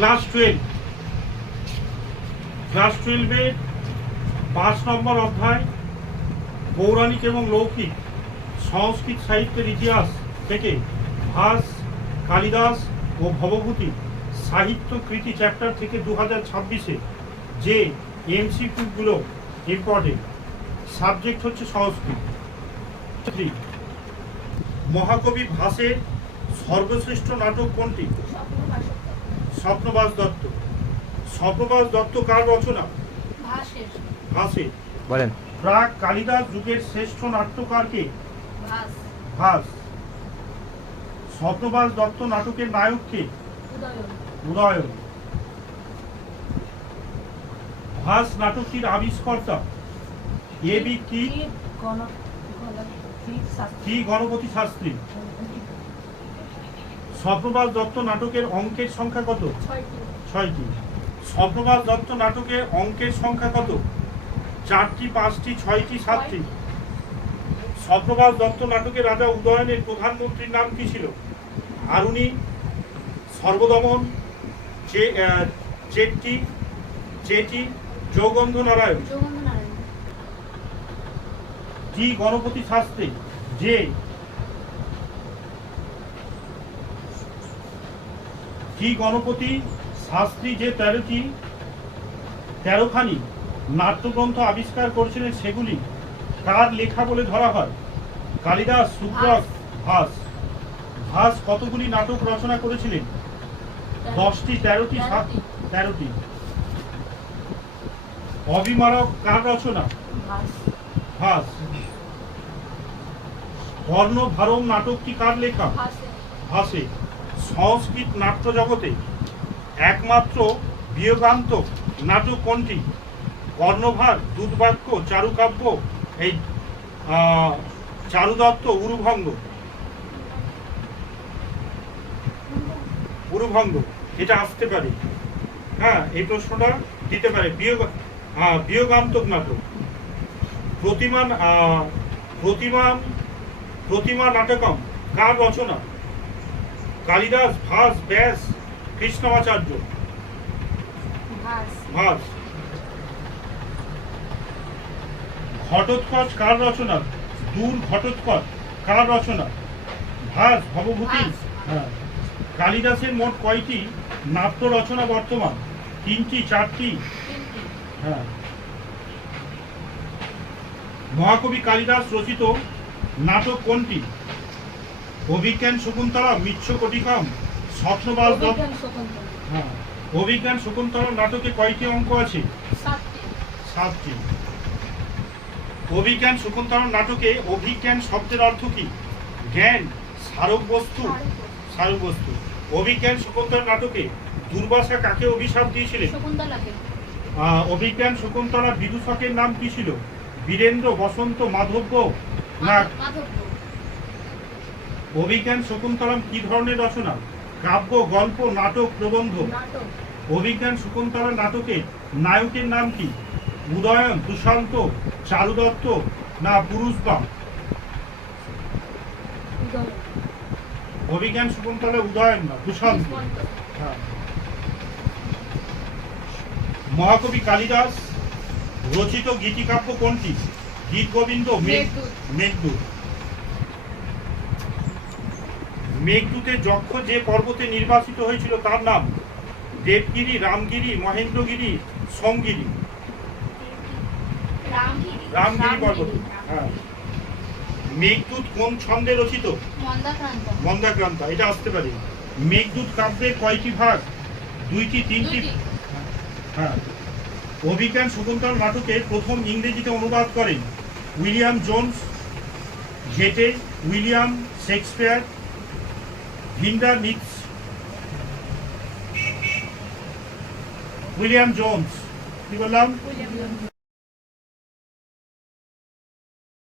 Class 12 class 12-এর 5 নম্বর অধ্যায় পৌরাণিক এবং লৌকিক সংস্কৃত সাহিত্যের ইতিহাস থেকে ভাস, কালিদাস ও ভবভূতি সাহিত্য কৃতি চ্যাপ্টার থেকে 2026-এ যে এমসিকিউগুলো ইম্পর্টেন্ট সাবজেক্ট হচ্ছে সংস্কৃত। মহাকবি ভাসের সর্বশ্রেষ্ঠ নাটক কোনটি? স্বপ্নবাস দত্ত। স্বপ্নবাস দত্ত কার রচনা? ভাসের। বলেন। প্রাক কালিদাস যুগের শ্রেষ্ঠ নাট্যকার কে? ভাস। স্বপ্নবাস দত্ত নাটকের নায়ক কে? উদয়ন। ভাস নাটকটির আবিষ্কর্তা এ বি কি গণপতি শাস্ত্রী। স্বপ্নবাস দত্ত নাটকের অঙ্কের সংখ্যা কত? 6টি। স্বপ্নবাস দত্ত নাটকের অঙ্কের সংখ্যা কত? 4টি, 5টি, 6টি, 7টি। স্বপ্নবাস দত্ত নাটকের রাজা উদয়নের প্রধানমন্ত্রীর নাম কি ছিল? আরুণী, সর্বদমন, চেটি, যৌগন্ধ নারায়ণ। টি গণপতি শাস্ত্রী যে গণপতি শাস্ত্রী যে 13খানি নাট্যগ্রন্থ আবিষ্কার করেছিলেন সেগুলি কার লেখা বলে ধরা হয়? কালিদাস, শুক্রক, ভাস। ভাস কতগুলি নাটক রচনা করেছিলেন? 10টি, 13টি, 13টি। অবিমারক কার রচনা? ভাস। কর্ণভারম নাটকটি কার লেখা? ভাসে। সংস্কৃত নাট্য জগতে একমাত্র বিয়োগান্তক নাটক কোনটি? কর্ণভার, দুর্বাক্য, চারুকাব্য, এই চারুদত্ত, উরুভঙ্গ। এটা আসতে পারে, হ্যাঁ, এই প্রশ্নটা দিতে পারে। বিয়োগান্তক নাটক। প্রতিমা নাটকম কার রচনা? কালিদাস, ভাস, ব্যাস, কৃষ্ণমাচার্য। ভাস। ঘটোৎকচ কার রচনা? দূর ঘটোৎকচ কার রচনা? ভাস, ভবভূতি। হ্যাঁ। কালিদাসের মোট কয়টি নাট্য রচনা বর্তমান? 3টি, 4টি। হ্যাঁ। মহাকবি কালিদাস রচিত নাটক কোনটি? অভিজ্ঞান শকুন্তলা, মৃচ্ছকটিকম, স্বপ্নবাস দত্ত। হ্যাঁ। অভিজ্ঞান শকুন্তলা নাটকে কয়টি অঙ্ক আছে? 7টি। অভিজ্ঞান শকুন্তলা নাটকে অভিজ্ঞান শব্দের অর্থ কি? জ্ঞান, স্মারক বস্তু। অভিজ্ঞান শকুন্তলা নাটকে দুর্বাসা কাকে অভিশাপ দিয়েছিলেন? অভিজ্ঞান শকুন্তলা বিদূষকের নাম কি ছিল? বীরেন্দ্র, বসন্ত, মাধব্য না? অভিজ্ঞান শকুন্তলম কি ধরনের রচনা? কাব্য, গল্প, নাটক, প্রবন্ধ। অভিজ্ঞান শকুন্তলা নাটকে নায়কের নাম কি? উদয়ন, দুষ্যন্ত, চারুদত্ত না পুরুষবা? অভিজ্ঞান শকুন্তলা উদয়ন না, দুষ্যন্ত। হ্যাঁ। মহাকবি কালিদাস রচিত গীতিকাব্য কোনটি? গীত গোবিন্দ, মেঘদূত। মেঘদূতে যক্ষ যে পর্বতে নির্বাসিত হয়েছিল তার নাম? দেবগিরি, রামগিরি, মহেন্দ্রগিরি, সোমগিরি। রামগিরি পর্বত। হ্যাঁ। মেঘদূত কোন ছন্দে রচিত? মন্দাক্রান্তা। এটা আসতে পারে। মেঘদূত কাব্যের কয়টি ভাগ? 2টি, 3টি। হ্যাঁ। অভিজ্ঞান শকুন্তলা নাটকের প্রথম ইংরেজিতে অনুবাদ করেন William Jones, Goethe, William Shakespeare, Winternitz. William Jones. কি বললাম?